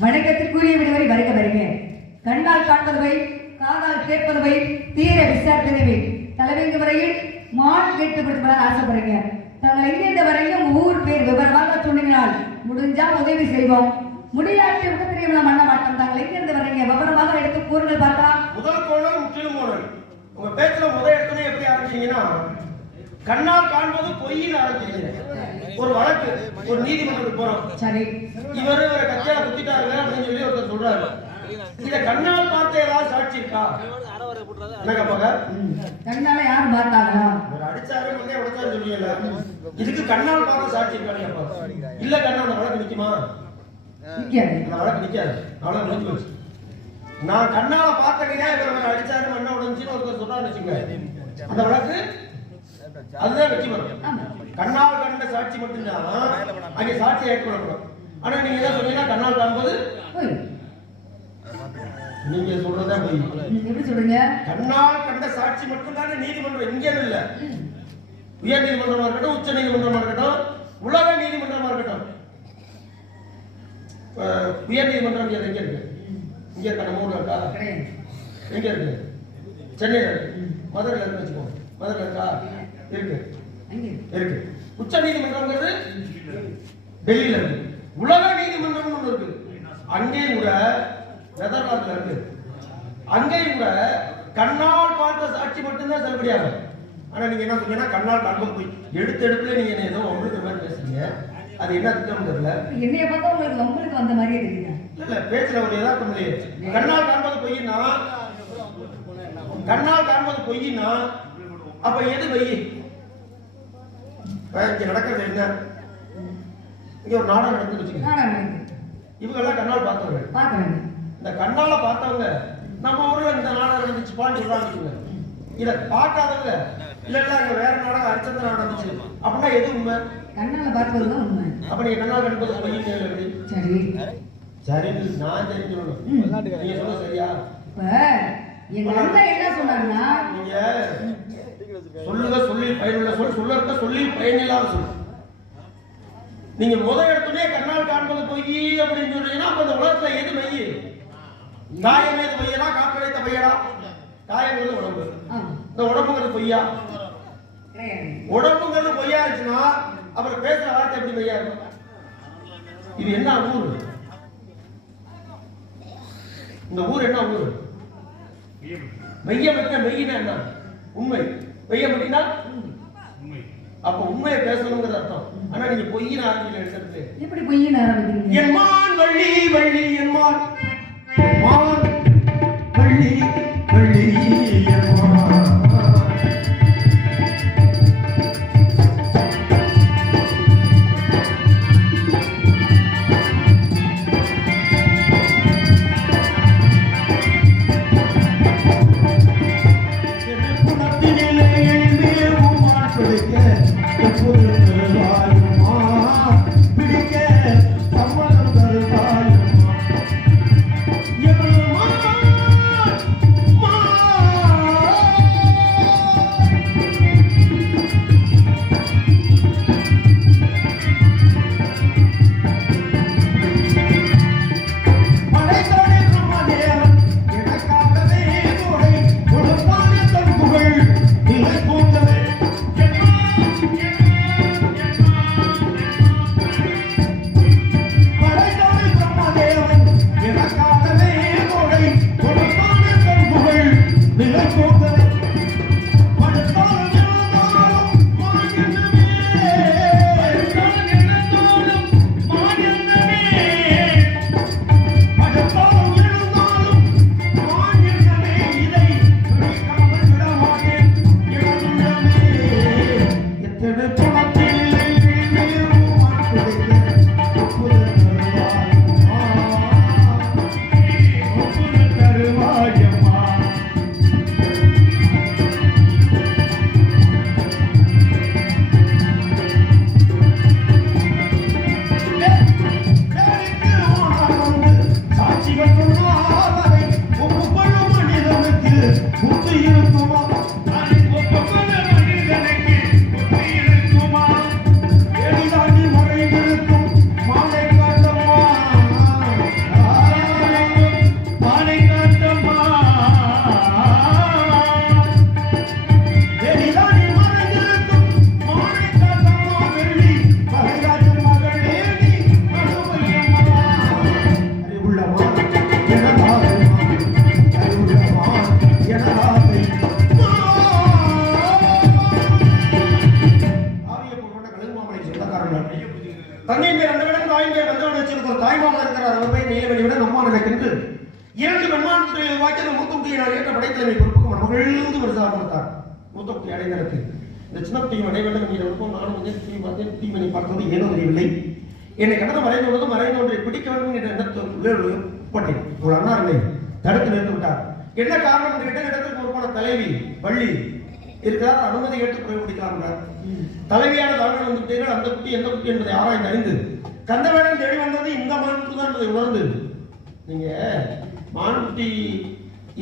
வணக்கத்திற்குரிய விடுவரை வருக வருக. கண்ணால் காண்பதுவை காதால் கேட்பதுவை தீர விசாரிப்பதுவை தலைவங்க வரையில் மான் கேட்டுப்படுத்த ஆசைப்படுறீங்க. தாங்கள் எங்கிருந்த வரையும் ஊர் பேர் விவரமாக சொன்னீங்கனால் முடிஞ்சா உதவி செய்வோம். முடியாட்டு விடத்திரியம் பண்ண மாட்டோம். தாங்கள் எங்கிருந்து வர்றீங்க விவரமாக எடுத்து கூறுங்கள் பார்க்கலாம். முதல் கோணல் முற்றிலும் கோணல். உங்க பேச்சுல முதல் எடுத்தோன்னே எப்படி ஆரம்பிச்சீங்கன்னா கண்ணால் காண்பது பொய்ன்னு ஆரம்பிச்சீங்க. ஒரு வழக்கு ஒரு நீதிமன்றத்துக்கு போறோம். சரி, இவரு கத்தியால குத்திட்டாருங்க அப்படின்னு சொல்லி ஒருத்தர் சொல்றாரு. இத கண்ணால் பார்த்த ஏதாவது சாட்சி இருக்கா? என்னங்க பாக்க கண்ணால யாரும் பார்த்தாங்களா? ஒரு அடிச்சாரு வந்து உடைச்சாரு சொல்லியல. இதுக்கு கண்ணால் பார்த்த சாட்சி இருக்கான்னு கேட்பாங்க. இல்ல கண்ணா அந்த வழக்கு நிக்குமா? நிக்காது. அந்த வழக்கு நிக்காது. அவ்வளவு முடிஞ்சு போச்சு. நான் கண்ணால பார்த்தீங்கன்னா இவர் அடிச்சாரு மண்ணை உடைஞ்சுன்னு ஒருத்தர் சொல்றான்னு வச்சுக்கோங்க. அந்த வழக்கு அதுதான் வெற்றி பெறும். கண்ணால் கண்ட சாட்சி மட்டும்தான் அங்கே சாட்சி ஏற்படப்படும். ஆனா நீங்க என்ன சொன்னீங்கன்னா கண்ணால் காண்பது நீங்க சொல்றதா எப்படி சொல்றீங்க? கண்ணால் கண்ட சாட்சி மட்டும்தானே நீதிமன்றம். இங்கே இல்ல, உயர் நீதிமன்றமா இருக்கட்டும், உச்ச நீதிமன்றமா இருக்கட்டும், உலக நீதிமன்றமா இருக்கட்டும். உயர் நீதிமன்றம் எங்க இருக்கு? இங்க இருக்கா? நம்ம ஊர்ல இருக்கா? எங்க இருக்கு? சென்னையில இருக்கு. மதுரையில இருக்கு வச்சுக்கோங்க. மதுரையில இருக்கா? இருக்கு இருக்கு. உச்ச நீதிமன்றம்ங்கிறது டெல்லியில இருக்கு. உலக நீதிமன்றம் ஒன்று இருக்கு. அங்கேயும் கூட நெதர்லாந்துல இருக்கு. அங்கேயும் கூட கண்ணால் பார்த்த சாட்சி மட்டும்தான் செல்லுபடியாகும். ஆனா நீங்க என்ன சொன்னீங்கன்னா கண்ணால் காண்பது போய் எடுத்துல நீங்க என்ன ஏதோ உங்களுக்கு மாதிரி பேசுறீங்க. அது என்ன திட்டம் தெரியல. என்னைய பார்த்தா உங்களுக்கு வந்த மாதிரியே தெரியுது. இல்ல பேச்சுல ஒரு யதார்த்தம் இல்லையே. கண்ணால் காண்பது பொய்னா கண்ணால் காண்பது பொய்னா அப்ப எது பொய்? இங்க நடக்கிறது என்ன? இங்க ஒரு நாடகம் நடந்து வச்சுக்கோங்க. இவங்க எல்லாம் கண்ணால் பார்த்தவங்க. இந்த கண்ணால பார்த்தவங்க நம்ம ஊர்ல இந்த நாடகம் நடந்துச்சு பாட்டு சொல்றாங்க. இத பார்க்காதவங்க இல்ல இல்ல அங்க வேற நாடகம் அரிச்சந்திர நாடகம் நடந்துச்சு அப்படின்னா எது உண்மை? கண்ணால பார்த்ததுதான் உண்மை. அப்ப நீங்க கண்ணால் கண்பது பொய் எப்படி? சரி சரி நான் தெரிஞ்சுக்கணும். நீங்க சொல்ல சரியா? இப்ப எங்க அண்ணா என்ன சொன்னாங்கன்னா நீங்க சொல்லுங்க சொல்லி பயனுள்ள சொல்ல சொல்லி பயனில்லாத சொல்லு. நீங்க முதல் இடத்துலயே கண்ணால் காண்பது பொய் அப்படின்னு சொன்னீங்கன்னா அப்ப இந்த உலகத்துல எது மெய்? காயம் எது பொய்யடா? காற்றடைத்த பொய்யடா? காயங்கிறது உடம்பு. இந்த உடம்புங்கிறது பொய்யா? உடம்புங்கிறது பொய்யா இருந்துச்சுன்னா அப்புறம் பேசுற வார்த்தை எப்படி பொய்யா இருக்கும்? இது என்ன ஊர்? இந்த ஊர் என்ன ஊர்? மெய்யம் மெய்யினா என்ன? உண்மை. மெய்யம் அப்படின்னா அப்ப உண்மையை பேசணுங்கிறது அர்த்தம். ஆனா நீங்க பொய்யின ஆரம்பிக்கல எடுத்து எப்படி பொய்யின ஆரம்பிக்கிறீங்க? எம்மான் வள்ளி வள்ளி எம்மான் மான் வள்ளி வள்ளி எம்மான் பிடிக்க சம்மதம் தருவாயுமா பார்க்கிறார். அவர் போய் நீலமணி விட நம்மா நினைக்கின்று 2 வெண்மான்களை வாக்கி அந்த மூத்தக்குட்டியை நான் ஏற்ற படைத்தலைமை பொறுப்புக்கு மகிழ்ந்து வருஷம் கொடுத்தார். மூத்தக்குட்டி அடைந்ததற்கு இந்த சின்ன குட்டியும் அடைவேண்டும் என்கிற விருப்பம் நானும் கொஞ்சம் டிவி பார்த்தேன். டிவியை பார்த்தது ஏனோ தெரியவில்லை. என்னை கடந்து மறைந்த ஒன்றை பிடிக்க வேண்டும் என்ற எண்ணத்தில் போட்டேன். ஒரு அண்ணார்களை தடுத்து நிறுத்தி விட்டார். என்ன காரணம் என்று கேட்ட இடத்திற்கு பொறுப்பான தலைவி வள்ளி இருக்கிறார். அனுமதி கேட்டு பிரயோகிக்கலாம். தலைவியான தாங்கள் வந்து விட்டீர்கள். அந்த குட்டி எந்த குட்டி என்பதை ஆராய்ந்து அறிந்து கந்தவேடன் தேடி வந்தது இந்த மான்குட்டி தான் என்பதை உணர்ந்து நீங்க மான்குட்டி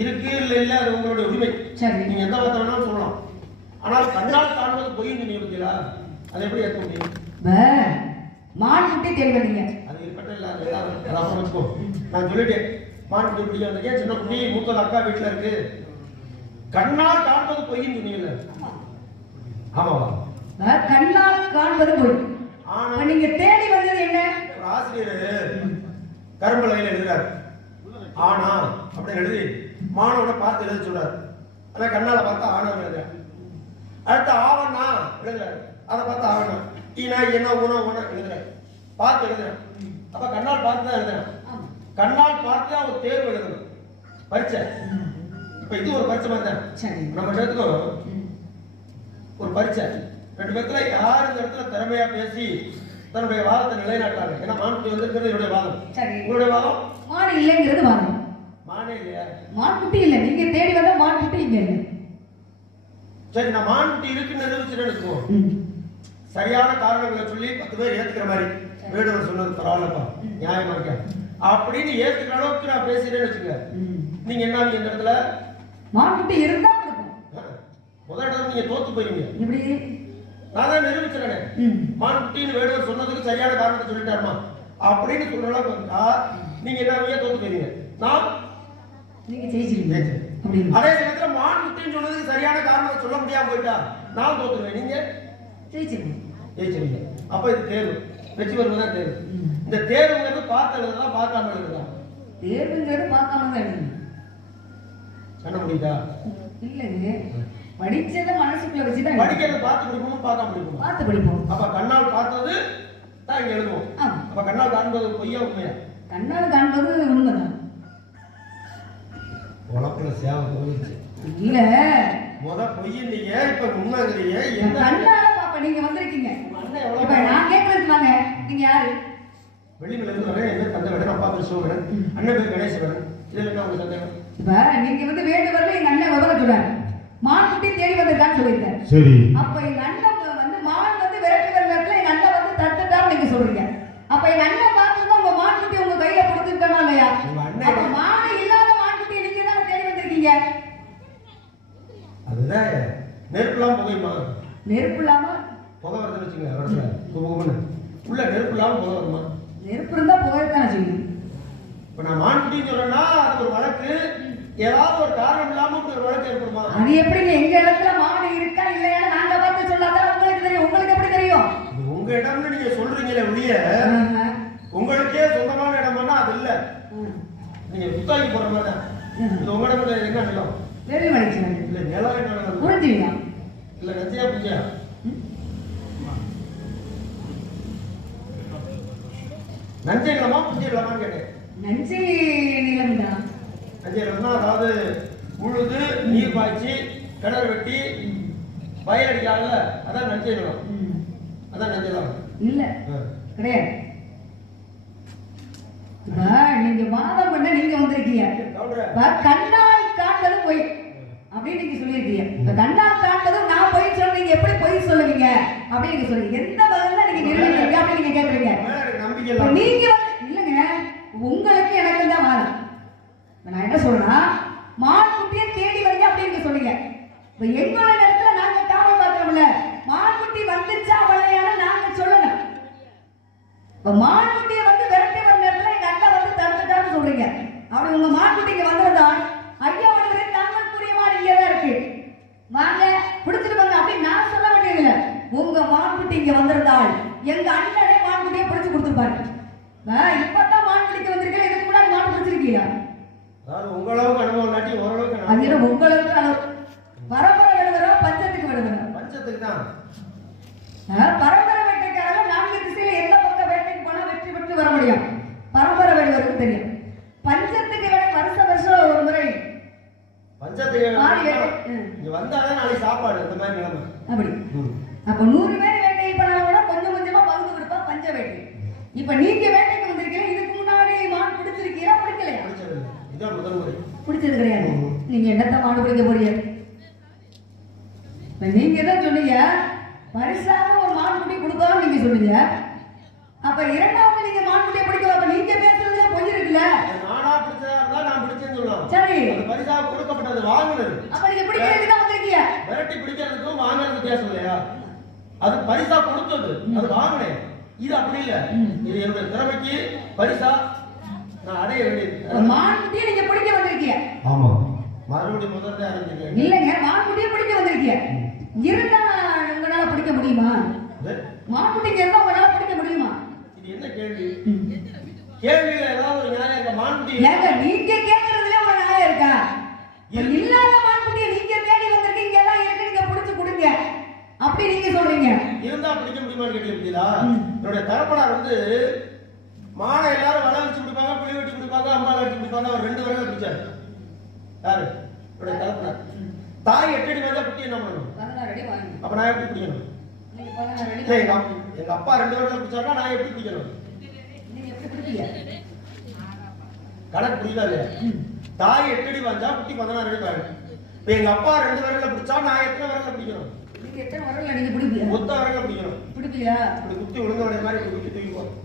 இருக்கு இல்ல அது உங்களுடைய உரிமை. நீங்க எந்த வார்த்தை வேணாலும் சொல்லலாம். ஆனால் கண்ணால் காண்பது பொய் நீங்களா அதை எப்படி ஏற்க முடியும்? மான்குட்டி தேடி வந்தீங்க அது இருக்கட்டும். இல்ல வச்சுக்கோ. நான் சொல்லிட்டேன் மான்குட்டி பிடிக்க வந்தீங்க. சின்ன குட்டி மூத்தது அக்கா வீட்டுல இருக்கு. கண்ணால் காண்பது பொய்ன்னு சொன்னீங்கல்ல. ஆமாவா? கண்ணால் காண்பது பொய். ஆனா நீங்க தேடி வந்தது என்ன? ஒரு ஆசிரியர் கரும்பலையில எழுதுறாரு. ஆனா அப்படின்னு எழுதி மாணவனை பார்த்து எழுத சொல்றாரு. அதான் கண்ணால பார்த்தா ஆனா எழுதுறாரு. அடுத்த ஆவண்ணா எழுதுறாரு. அதை பார்த்தா ஆவண்ணா ஈனா என்ன ஊனா ஊனா எழுதுறாரு. பார்த்து எழுதுறாரு. அப்ப கண்ணால் பார்த்து தான் எழுதுறாரு. கண்ணால் பார்த்து தான் ஒரு தேர்வு எழுதணும். பரீட்சை. இப்ப இது ஒரு பரீட்சை மாதிரி தான். நம்ம எடுத்துக்கோ ஒரு பரீட்சை. 2 பேர்த்துல யார் இந்த இடத்துல திறமையா பேசி தன்னுடைய வாதத்தை நிலைநாட்டாங்க. ஏன்னா மான்குட்டி வந்திருக்கிறது என்னுடைய வாதம். உங்களுடைய வாதம் மான் இல்லைங்கிறது வாதம். மானே இல்லையா? மான்குட்டி இல்லை. நீங்க தேடி வந்த மான்குட்டி இங்க இல்லை. சரி, நான் மான்குட்டி இருக்குன்னு நிரூபிச்சுருக்கோம். சரியான காரணங்களை சொல்லி 10 பேர் ஏத்துக்கிற மாதிரி வேடுவர் சொன்னது பரவாயில்லப்பா நியாயமா இருக்க அப்படின்னு ஏத்துக்கிற அளவுக்கு நான் பேசுறேன்னு வச்சுக்க. நீங்க என்ன இந்த இடத்துல மான்குட்டி இருந்தா முதல் இடத்துல நீங்க தோத்து போயிருவீங்க. இப்படி நான் தான் நிரூபிச்சிடறேன். மான்குட்டின்னு வேடுவர் சொன்னதுக்கு சரியான காரணத்தை சொல்லிட்டாருமா அப்படின்னு சொல்ற அளவுக்கு வந்தா நீங்க என்ன தோத்து போயிருவீங்க. நான் நீங்க ஜெயிச்சிருவீங்க. அதே சமயத்துல மான்குட்டின்னு சொன்னதுக்கு சரியான காரணத்தை சொல்ல முடியாம போயிட்டா நான் தோத்துருவேன். நீங்க ஜெயிச்சிருவீங்க. அப்ப இது தேர்வு. வெற்றி பெறுவதுதான் தேர்வு. இந்த தேர்வுங்கிறது பார்த்து எழுதுறதா பார்க்காம எழுதுறதா? தேர்வுங்கிறது பார்க்காம தான் எழுதணும். கண்ண முடியுதா? இல்லைங்க, படிச்சதை மனசுக்குள்ள வச்சுதான் படிக்கிறத பார்த்து படிப்போம் பார்க்காம படிப்போம். பார்த்து படிப்போம். அப்ப கண்ணால் பார்த்தது தான் இங்க எழுதுவோம். அப்ப கண்ணால் காண்பது பொய்யா உண்மையா? கண்ணால் காண்பது உண்மைதான். உலகத்துல சேவை போயிடுச்சு. இல்ல முத பொய்யீங்க இப்ப உண்மைங்கிறீங்க. கண்ணால பாப்பா நீங்க வந்திருக்கீங்க. இப்ப நான் கேட்கறது வாங்க. நீங்க யாரு? வெளியில இருந்து வரேன். என்ன தந்தை வேணும், அப்பா பேர் சிவகணன், அண்ணன் பேர் கணேசன். இதுல என்ன உங்களுக்கு சந்தேகம்? இப்ப நீங்க வந்து வேண்டுவரில் எங்க அண்ணன் விவரம் சொல்றாரு. மான்குட்டி தேடி வந்திருக்கான்னு சொல்லியிருக்காரு. சரி. அப்ப எங்க அண்ணன் வந்து மான் வந்து விரட்டு வர நேரத்துல எங்க அண்ணன் வந்து தட்டுட்டான்னு நீங்க சொல்றீங்க. அப்ப எங்க அண்ணன் பார்த்துதான் உங்க மான்குட்டி உங்க கையில கொடுத்துருக்கா இல்லையா? அப்ப மான் இல்லாத மான்குட்டி நீங்க தான் தேடி வந்திருக்கீங்க. அதுதான் நெருப்புலாம் புகையுமா? நெருப்பு இல்லாம புகை வருதுன்னு வச்சுங்க. வரல குபகுபன்னு உள்ள நெருப்பு இல்லாம புகை வருமா? நெருப்பு இருந்தா புகையத்தான் செய்யும். இப்ப நான் மான்குட்டின்னு சொல்றேன்னா அது ஒரு வழக்கு. ஏதாவது ஒரு காரணம் இல்லாம ஒரு வழக்கு ஏற்படுமா? அது எப்படி எங்க இடத்துல மான் இருக்கா இல்லையா நாங்க பார்த்து சொல்லாதான் உங்களுக்கு தெரியும். உங்களுக்கு எப்படி தெரியும்? உங்க இடம்னு நீங்க சொல்றீங்களே ஒழிய உங்களுக்கே சொந்தமான இடம்னா அது இல்ல. நீங்க புத்தாக்கி போற மாதிரி தான். இது உங்க இடம் என்ன நிலம்? வெறி மனுஷன் இல்ல நிலம் என்ன நிலம்? புரிஞ்சுவீங்க இல்ல நஞ்சியா புஞ்சியா? நஞ்சை நிலமா புஞ்சி நிலமான்னு கேட்டேன். நஞ்சை நிலம் தான். நஞ்சை நிலம்னா அதாவது உழுது நீர் பாய்ச்சி கிணறு வெட்டி வயல் அடிக்கிறாங்கல்ல, அதான் நஞ்சை நிலம். அதான் நஞ்சை நிலம் இல்ல கிடையாது. நீங்க வாதம் பண்ண நீங்க வந்திருக்கீங்க. கண்ணால் காண்பது பொய் அப்படின்னு நீங்க சொல்லியிருக்கீங்க. இப்ப கண்ணால் காண்பது நான் பொய் சொல்ல நீங்க எப்படி பொய் சொல்லுவீங்க அப்படின்னு நீங்க சொல்லுங்க. எந்த வகையில நீங்க நிரூபிக்கிறீங்க அப்படின்னு நீங்க கேக்குறீங்க. நீங்க இல்லங்க உங்களுக்கு எனக்கு தான் வாதம். நான் என்ன சொல்றேன்னா மான்குட்டியை தேடி வரீங்க அப்படின்னு சொல்லுங்க. இப்ப எங்களோட இடத்துல நாங்க காவல் பார்க்கிறோம்ல, மான்குட்டி வந்துச்சா வரலையான நாங்க சொல்லணும். இப்ப மான்குட்டியை வந்து விரட்டி வர நேரத்துல எங்க அக்கா வந்து தடுத்துட்டான்னு சொல்றீங்க. அப்படி உங்க மான்குட்டிக்கு வந்ததுதான் ஐயா வந்து தங்களுக்குரிய மான் இங்கே தான் இருக்கு, வாங்க பிடிச்சிட்டு வாங்க அப்படின்னு நான் சொல்ல வேண்டியதில்லை. உங்க மான்குட்டி இங்க வந்திருந்தால் எங்க அண்ணனே மான்குட்டியை பிடிச்சு கொடுத்துருப்பாரு. இப்பதான் மான்குட்டிக்கு வந்திருக்கேன். இதுக்கு முன்னாடி மான் பிடிச்சிருக்கீங்க. உங்களுக்கு அனுபவம் நாட்டி ஓரளவுக்கு அது உங்களுக்கு பரம்பரை விடுவரோ பஞ்சத்துக்கு விடுவரோ? பஞ்சத்துக்கு தான். பரம்பரை வேட்டைக்காரங்க 4 திசையில எந்த பக்கம் வேட்டைக்கு போனா வெற்றி பெற்று வர முடியும். பரம்பரை விடுவரோ உங்களுக்கு தெரியும். பஞ்சத்துக்கு வேலை வருஷம் ஒரு முறை பஞ்சத்துக்கு ஆடி வேட்டை. இங்க வந்தாதான் நாளைக்கு சாப்பாடு இந்த மாதிரி நிலைமை. அப்படி அப்ப 100 பேர் வேட்டை பண்ணா கூட கொஞ்சம் கொஞ்சமா பங்கு கொடுப்பா பஞ்ச வேட்டை. இப்ப நீங்க வேட்டைக்கு வந்திருக்கீங்க, இதுக்கு முன்னாடி மான் பிடிச்சிருக்கீங்களா பிடிக்கலையா? பிடிச்சது இதான் முதல் முறை. பிடிச்சது கிடையாது. நீங்க என்னத்த மாடு பிடிக்க போறீங்க? நீங்க தான் சொன்னீங்க பரிசாக ஒரு மான்குட்டி கொடுக்கலாம் நீங்க சொன்னீங்க. அப்ப இரண்டாவது நீங்க மான்குட்டியை பிடிக்க, அப்ப நீங்க பேசுறதுல பொய் இருக்குல்ல. நானா பிடிச்சதா இருந்தா நான் பிடிச்சேன்னு சொல்லலாம். சரி, அது பரிசாக கொடுக்கப்பட்டது வாங்குனது. அப்ப நீங்க பிடிக்கிறதுக்கு தான் வந்திருக்கீங்க. விரட்டி பிடிக்கிறதுக்கும் வாங்குறது வித்தியாசம் இல்லையா? அது பரிசா கொடுத்தது, அது வாங்கினேன். இது அப்படி இல்ல, இது என்னுடைய திறமைக்கு பரிசா நான் அடைய வேண்டியது. மான்குட்டியை நீங்க பிடிக்க வந்திருக்கீங்க. ஆமா, மறுபடியும் முதல்ல ஆரம்பிக்கிறேன். இல்லைங்க, மான்குட்டியை பிடிக்க வந்திருக்கீங்க. இருந்தா உங்களால பிடிக்க முடியுமா? மான்குட்டிக்கு இருந்தா உங்களால பிடிக்க முடியுமா? இது என்ன கேள்வி? கேள்வியில ஏதாவது ஒரு நியாயம் இருக்கா? மான்குட்டி ஏங்க நீங்க கேக்குறதுல ஒரு நியாயம் இருக்கா? இல்லாத மான்குட்டியை நீங்க தேடி வந்திருக்கீங்க, எல்லாம் இருக்கு, நீங்க பிடிச்சு கொடுங்க அப்படி நீங்க சொல்றீங்க. இருந்தா பிடிக்க முடியுமான்னு கேட்டீங்களா? என்னுடைய தரப்பனார் வந்து மானை எல்லாரும் வலை வச்சு பிடிப்பாங்க, புளி வெட்டி பிடிப்பாங்க, அம்பாள் வெட்டி பிடிப்பாங்க. அவர் 2 வரல பிடிச்சாரு. யாரு? என்னுடைய தரப்பனார். தாய் 8 அடி வந்தா குட்டி என்ன பண்ணணும்? 16 அடி வாங்க. அப்ப நான் எப்படி பிடிக்கணும்? நீங்க 16 அடி. இல்ல, எங்க அப்பா 2 வரல பிடிச்சாருன்னா நான் எப்படி பிடிக்கணும்? நீங்க எப்படி பிடிப்பீங்க? கணக்கு புரியுதா இல்லையா? தாய் 8 அடி வந்தா குட்டி 16 அடி வாங்க. இப்ப எங்க அப்பா 2 வரல பிடிச்சா நான் எத்தனை வரல பிடிக்கணும்? நீங்க எத்தனை வரல நீங்க பிடிப்பீங்க? மொத்த வரல பிடிக்கணும். பிடிப்பீங்களா? இப்படி குத்தி விழுந்த உடனே மாதிரி குத்தி தூக்கி போறோம்.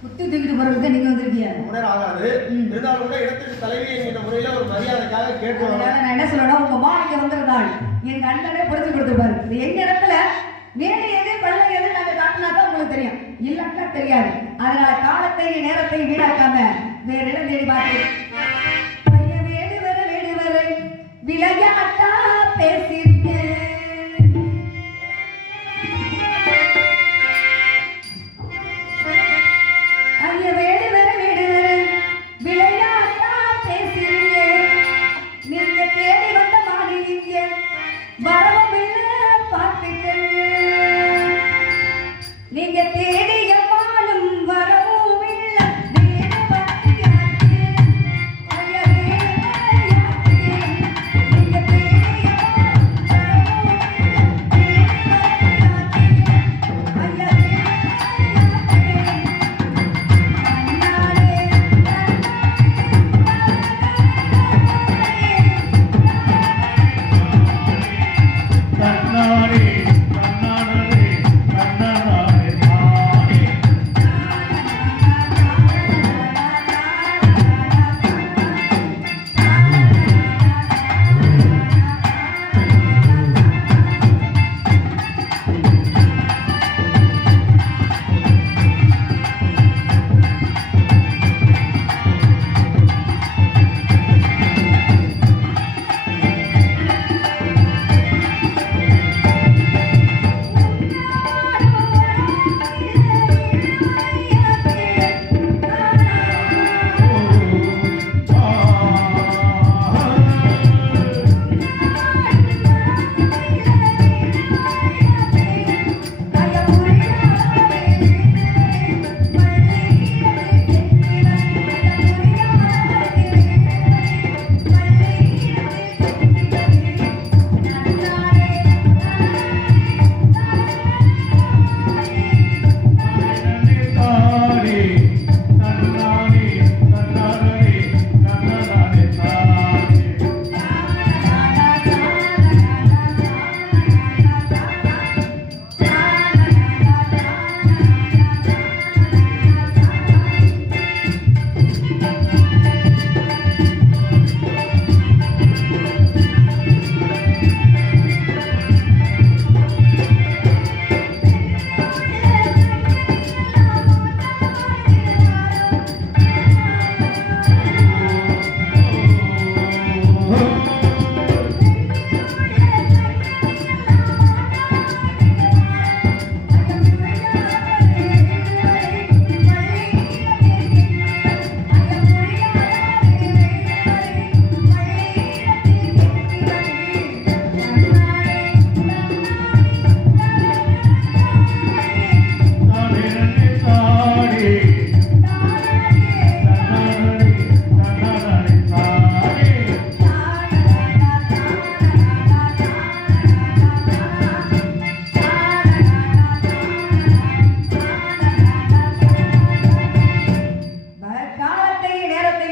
குத்தி தூக்கிட்டு போறதுக்கு நீங்க வந்திருக்கீங்க. முன்னர் ஆகாது. இருந்தாலும் கூட இடத்துக்கு தலைவி என்கிற முறையில ஒரு மரியாதைக்காக கேட்கணும். அதனால நான் என்ன சொல்லணும், உங்க மா இங்க வந்திருந்தாள் என் அண்ணனே பிடிச்சு கொடுத்துருப்பாரு. இது எங்க இடத்துல மேலே எது பள்ள எது நாங்க காட்டினாதான் உங்களுக்கு தெரியும், இல்லன்னா தெரியாது. அதனால காலத்தை நேரத்தை வீணாக்காம வேற இடம் தேடி பார்த்து வேடு வர விளையாட்டா பேசியிருக்கேன். வேடு வர விளையாட்டா பேசியிருக்கேன். நீங்க தேடி வந்த மாதிரி நீங்க வரவும் இல்லை பார்த்துக்கங்க. நீங்க தேடிய பாலும் வரவும் இல்லை. வேடு வந்து யாருக்கு? ஐயா வேடு யாருக்கு? நீங்க தேடிய பாலும்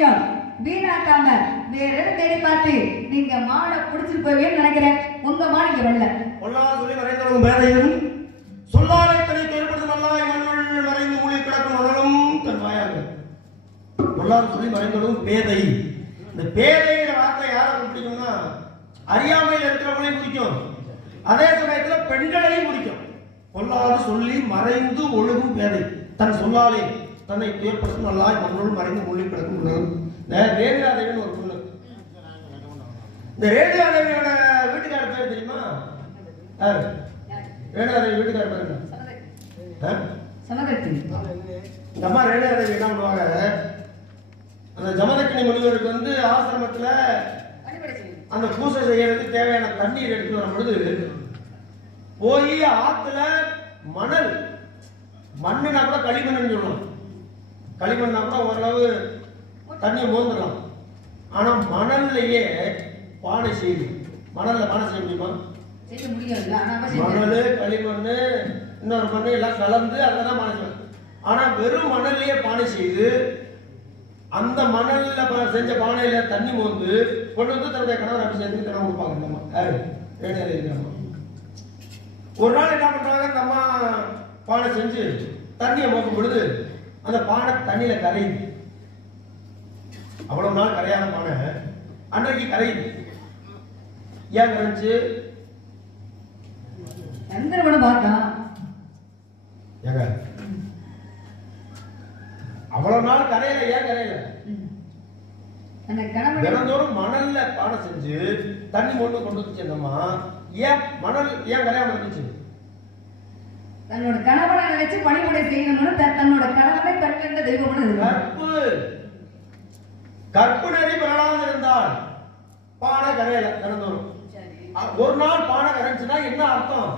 வரையும் வீணாக்காம வேற எதுவும் தேடி பார்த்து நீங்க மாடை புடிச்சிட்டு போவேன்னு நினைக்கிறேன். உங்க மாடு இங்க வரல. பொல்லாத சொல்லி மறைந்தவனும் பேதையும் சொல்லாலை தனி ஏற்படுத்தும் நல்லாய் மண்ணுள் மறைந்து மூலி கிடக்கும் மணலும் தன் வாயாக. பொல்லாத சொல்லி மறைந்தவனும் பேதை. இந்த பேதைங்கிற வார்த்தை யாரை பிடிக்கும்னா அறியாமையில் இருக்கிறவங்களையும் பிடிக்கும், அதே சமயத்துல பெண்களையும் பிடிக்கும். பொல்லாத சொல்லி மறைந்து ஒழுகும் பேதை தன் சொல்லாலே தன்னை ஏற்படுத்தும் நல்லாய் மண்ணுள் மறைந்து மூலி கிடக்கும் மணலும். ரேணுகாதேவின்னு ஒரு பொண்ணு. இந்த ரேணுகாதேவியோட வீட்டுக்கார பேர் தெரியுமா? யாரு? ரேணுகாதேவி வீட்டுக்கார பேர் என்ன? சமதக்கினி. இந்த அம்மா ரேணுகாதேவி என்ன பண்ணுவாங்க, அந்த ஜமதக்கினி முனிவருக்கு வந்து ஆசிரமத்துல அந்த பூசை செய்யறதுக்கு தேவையான தண்ணீர் எடுத்து வரும் பொழுது போய் ஆத்துல மணல், மண்ணுனா கூட களிமண் சொல்லணும், களிமண்ணா கூட ஓரளவு தண்ணியை மோந்துடலாம். ஆனா மணல்லையே பானை செய்யுது. மணல்ல பானை செய்ய முடியுமா? செய்ய முடியாது. மணல், களிமண், இன்னொரு மண்ணு எல்லாம் கலந்து அங்கதான் பானை செய்யும். ஆனா வெறும் மணல்லையே பானை செய்து அந்த மணல்ல செஞ்ச பானையில தண்ணி மோந்து கொண்டு வந்து தன்னுடைய கணவர் அபிஷேகத்துக்கு தினம் கொடுப்பாங்க. இந்த அம்மா யாரு? ரேணுகாதேவி அம்மா. ஒரு நாள் என்ன பண்றாங்க, இந்த அம்மா பானை செஞ்சு தண்ணியை மோக்கும் பொழுது அந்த பானை தண்ணியில கரையுது. அவ்வளவு நாள் கரையாத பானை அன்றைக்கு கரையுது. ஏன் கரைச்சு? சந்திரமணம் பார்த்தா ஏங்க அவ்வளவு நாள் கரையில, ஏன் கரையில? தினந்தோறும் மணல்ல பானை செஞ்சு தண்ணி கொண்டு வந்துச்சு. அந்தம்மா ஏன் மணல் ஏன் கரையாம இருந்துச்சு? தன்னோட கணவனை நினைச்சு பணிமுறை செய்யணும்னு தன்னோட கணவனை கற்கின்ற தெய்வம்னு கற்பு கற்பு நெறி பெறலாமல் இருந்தால் பானை கரையல. தினந்தோறும் ஒரு நாள் பானை கரைச்சுன்னா என்ன அர்த்தம்?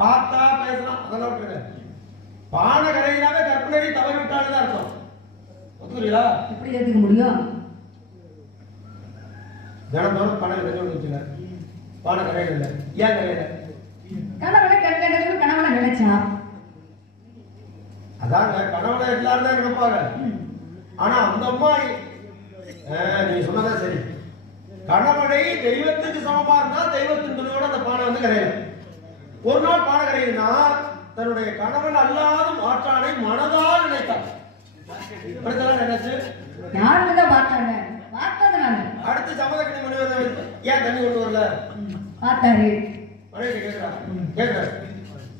பார்த்தா பேசலாம் அதெல்லாம் விட்டுருங்க. பானை கரையினாவே கற்பு நெறி தவறி விட்டாலும் அர்த்தம். ஒத்துக்கிறீங்களா? எப்படி ஏத்துக்க முடியும்? தினந்தோறும் பானை கரைஞ்சு வச்சுங்க, பானை கரையில இல்லை. ஏன் கரையில? கணவனை கற்கின்ற கணவனை நினைச்சா அதாங்க கணவனை எல்லாரும் தான் நினைப்பாங்க. ஆனா அந்த அம்மா நீங்க சொன்னதா சரி, கணவனை தெய்வத்துக்கு சமமா இருந்தா தெய்வத்தின் துணையோட அந்த பானை வந்து கரையும். ஒரு நாள் பானை கரையுதுன்னா தன்னுடைய கணவன் அல்லாத மாற்றானை மனதால் நினைத்தார். நினைச்சு யாருதான் பார்த்தாங்க? பார்த்ததுனால அடுத்து சமதக்கினி முனிவர் ஏன் தண்ணி கொண்டு வரல பார்த்தாரு. மனைவி கேட்கிறார், கேட்கிறார்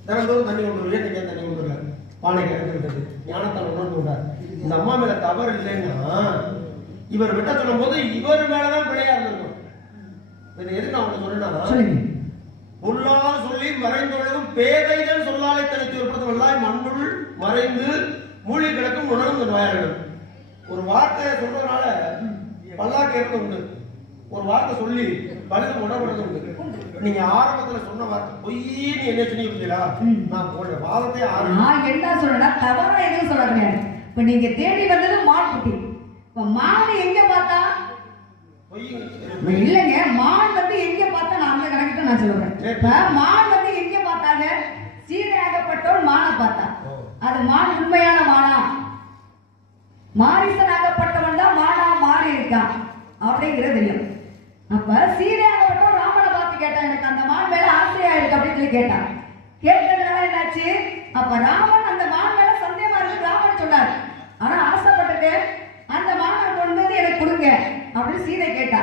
தினந்தோறும் தண்ணி கொண்டு வரல, ஏன் தண்ணி கொண்டு வரல? பானை கிடக்கிறது ஞானத்தால் உணர்ந்து கொண்டார். இந்த அம்மா மேல தவறு இல்லைன்னா இவர் விட்ட சொல்லும் போது இவர் மேலதான் பிழையா இருந்திருக்கும். எது நான் ஒண்ணு சொன்னா, பொல்லாத சொல்லி மறைந்தொழுகும் பேதைகள் சொல்லாலை தனித்து ஏற்படுத்தவர்களாய் மண்ணுள் மறைந்து மூழ்கி கிடக்கும் உணரும் நோயாளிகள். ஒரு வார்த்தையை சொல்றதுனால பல்லாக்கு ஏற்பது உண்டு, ஒரு வார்த்தை சொல்லி பலது உணர்வுறது உண்டு. நீங்க ஆரம்பத்துல சொன்ன வார்த்தை பொய்ன்னு என்ன சொன்னீங்களா? நான் போடுற வாதத்தை நான் என்ன சொல்றேன்னா தவறா எதுவும் சொல்றேங்க. இப்ப நீங்க தேடி வந்தது மான் குட்டி. இப்ப மான் எங்க பார்த்தா? இல்லங்க, மான் வந்து எங்க பார்த்தா? நான் அந்த கணக்கு நான் சொல்றேன். இப்ப மான் வந்து எங்க பார்த்தாங்க? சீதையாகப்பட்டவள் மானை பார்த்தா. அது மான் உண்மையான மானா? மாரிசனாகப்பட்டவன் தான் மானா மாறி இருக்கான் அப்படிங்கிறது தெரியும். அப்ப சீதையாகப்பட்டவள் ராமனை பார்த்து கேட்டான், எனக்கு அந்த மான் மேல ஆசையா இருக்கு அப்படின்னு சொல்லி கேட்டான். கேட்டதுனால என்னாச்சு? அப்ப ராமன் அந்த மான் மேல சந்தேகமா இருக்கு ராமன் சொன்னார். ஆனா ஆசைப்பட்டிருக்கு, அந்த மானை கொண்டு வந்து எனக்கு கொடுங்க அப்படின்னு சீதை கேட்டா.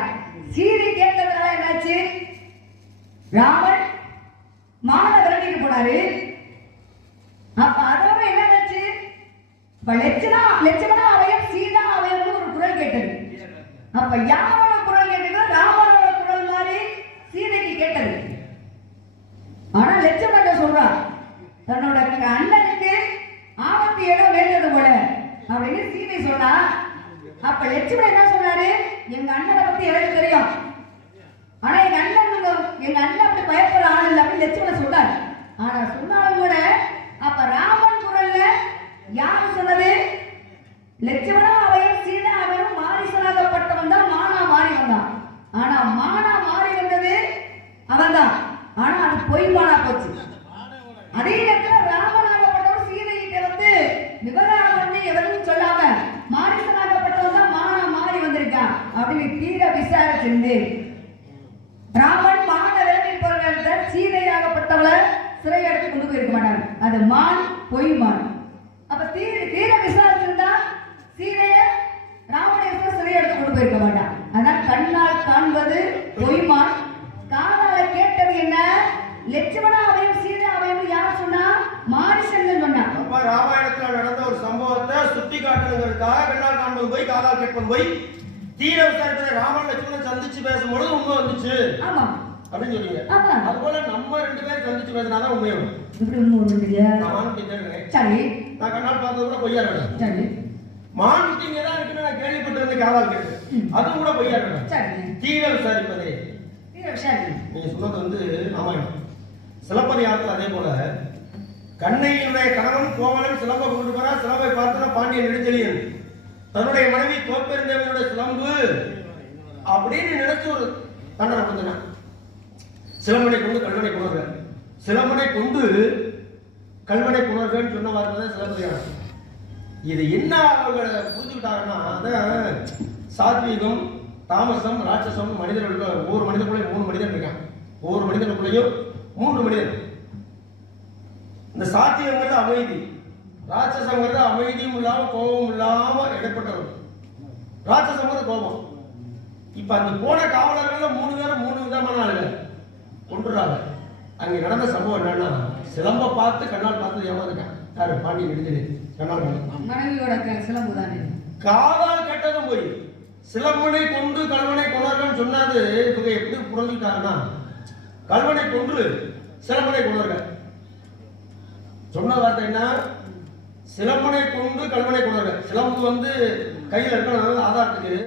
சீதை கேட்டதுனால என்னாச்சு? ராமன் மானை விரட்டிட்டு போனாரு. அப்ப அதோட என்னாச்சு? இப்ப லட்சுமணா அவயம் சீதா அவயம்னு ஒரு குரல் கேட்டது. அப்ப யாரோட குரல் கேட்டது? ராமனோட குரல் மாதிரி சீதைக்கு கேட்டது. ஆனா லட்சுமணன் சொல்றா, தன்னோட அண்ணனுக்கு ஆபத்து ஏதோ வேண்டது போல அப்படின்னு சீதை சொன்னா. அப்ப லட்சுமணன் என்ன சொன்னாரு? எங்க அண்ணனை பத்தி எனக்கு தெரியும், ஆனா எங்க அண்ணன் அப்படி பயப்படுற ஆள் இல்லை அப்படின்னு லட்சுமணன் சொன்னார். ஆனா சொன்னாலும் கூட அப்ப ராமன் குரல்ல யாரு சொன்னது? லட்சுமணா அவையும் சீதா அவரும் மாரிசனாகப்பட்டவன் தான் மானா மாறி வந்தான். ஆனா மானா மாறி வந்தது அவன் தான். ஆனா அது பொய் மானா போச்சு. அதே நேரத்தில் ராமனாகப்பட்டவன் சீதையிட்ட வந்து விவகாரம் பண்ணி எவரும் சொல்லாம மாரிசனாகப்பட்டவன் தான் மானா அப்படின்னு தீர விசாரிச்சிருந்து ராமன் மான வேண்டில் போகிற சீதையாகப்பட்டவளை சிறை எடுத்து கொண்டு போயிருக்க மாட்டாங்க. அது மான், பொய் மான். அப்ப தீர விசாரிச்சிருந்தா சீதைய ராமணேஸ்வரர் சிறை எடுத்து கொண்டு போயிருக்க மாட்டான். அதான் கண்ணால் காண்பது பொய்மான், காதால கேட்டது என்ன லட்சுமணா அவையும் சீதை அவையும் யார் சொன்னா? மாரிசங்கன் சொன்னான். அப்ப ராமாயணத்துல நடந்த ஒரு சம்பவத்தை சுட்டி காட்டுறதுக்காக கண்ணால் காண்பது போய் காதால் கேட்பது போய் தீர விசாரிப்பதை ராமன் லட்சுமணன் சந்திச்சு பேசும்போது உண்மை வந்துச்சு. ஆமா அப்படின்னு சொன்னீங்க. அதுபோல நம்ம ரெண்டு பேரும் சந்திச்சு பேசினாதான் உண்மை வரும். இப்படி உண்மை வந்துருக்கியா? நான் மான்குட்டி தேடுறேன். சரி. நான் கண்ணால் பார்த்தது கூட பொய்யா இருக்கேன். சரி. மான்குட்டிங்க தான் இருக்குன்னு நான் கேள்விப்பட்டிருந்த காதால் கேட்டு அதுவும் கூட பொய்யா இருக்கேன். சரி. தீர விசாரிப்பதே நீங்க சொன்னது வந்து ராமாயணம். சிலப்பதிகாரத்தில் அதே போல கண்ணையினுடைய கணவன் கோவலன் சிலம்பை கொண்டு போறா. சிலம்பை பார்த்தா பாண்டியன் நெடுஞ்செழியன் தன்னுடைய மனைவி கோப்பெருந்தேவனுடைய சிலம்பு அப்படின்னு நினைச்சு ஒரு தண்டனை கொடுத்தான். சிலம்பனை கொண்டு கல்வனை புணர்க, சிலம்பனை கொண்டு கல்வனை புணர்கன்னு சொன்ன வார்த்தை தான் சிலப்பதிகாரம். இது என்ன அவர்களை புரிஞ்சுக்கிட்டாங்கன்னா, அதான் சாத்வீகம், தாமசம், ராட்சசம் மனிதர்களுக்கு ஒவ்வொரு மனிதனுக்குள்ளேயும் 3 மனிதன் இருக்கான். ஒவ்வொரு மனிதனுக்குள்ளேயும் 3 மனிதன். இந்த சாத்தியங்கிறது அமைதி, ராட்சசங்கிறது அமைதியும் இல்லாம கோபமும் இல்லாம இடைப்பட்டவர். ராட்சசங்கிறது கோபம். இப்ப அந்த போன காவலர்கள் 3 பேரும் 3 விதமான ஆளுகள் கொண்டுறாங்க. அங்க நடந்த சம்பவம் என்னன்னா, சிலம்ப பார்த்து கண்ணால் பார்த்து ஏமாந்துட்டான். யாரு? பாண்டியன் நெடுஞ்செழியன். கண்ணால் மனைவியோட சிலம்பு தானே. காதால் கேட்டதும் போய் சிலம்பனை கொண்டு கல்வனை கொண்டார்கள் சொன்னாது. இவங்க எப்படி புரிஞ்சுட்டாங்கன்னா, கல்வனை கொன்று சிலம்பனை கொண்டார்கள் சொன்ன வார்த்தை என்ன? சிலம்பனை கொண்டு கல்வனை கொண்டார்கள். சிலம்பு வந்து கையில் இருக்கணும் ஆதாரத்துக்கு.